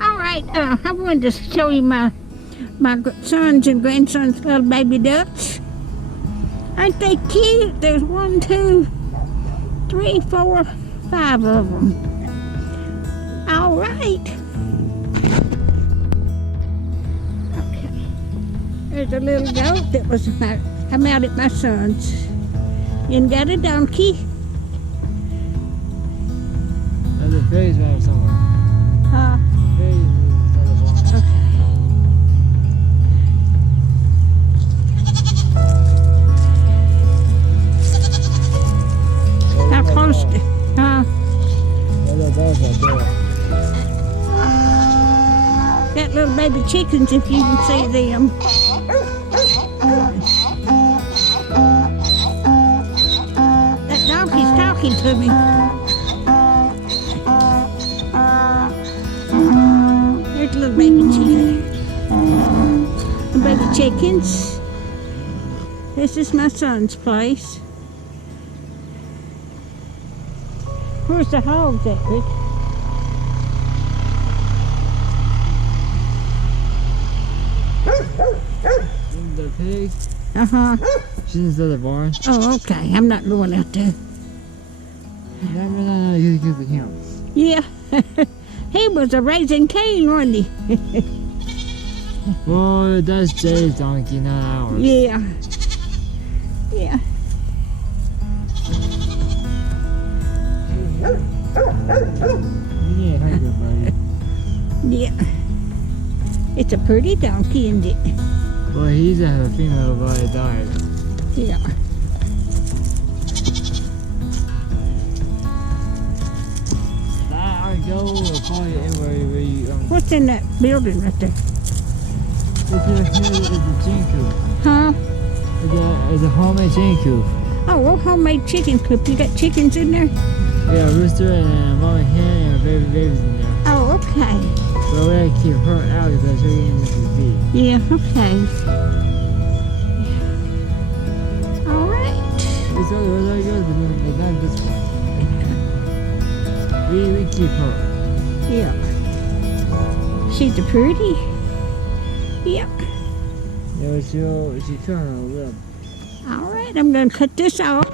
All right, I wanted to show you my sons and grandsons' little baby ducks. Aren't they cute? There's 1, 2, 3, 4, 5 of them. All right. Okay. There's a little goat that was I'm out at my son's. And got a donkey. There's a pig around somewhere. Huh? Pig is another one. Okay. How close to, huh? There's a dog right there. Got little baby chickens if you can see them. That donkey's talking to me. There's little baby chicken. Baby chickens. This is my son's place. Where's the hogs at, Rick? The pig. Uh-huh. She's inside the barn. Oh, okay. I'm not going out there. No, you can count. Yeah. He was a raising Cain, wasn't he? Well, that's Jay's donkey, not ours. Yeah. Yeah. Yeah, thank you, buddy. Yeah. It's a pretty donkey, isn't it? Well, he's a female, but it died. Yeah. I go probably anywhere where you. What's in that building right there? It's a chicken coop. Huh? It's a homemade chicken coop. Oh, a homemade chicken coop. You got chickens in there? Yeah, a rooster and a mama hen and babies in there. Oh, okay. So we gotta keep her out because she's getting into the feed. Yeah, okay. All right. It's other good, but not this one. We keep her. Yeah. She's a pretty. Yep. Yeah, she's trying to live. All right, I'm going to cut this off.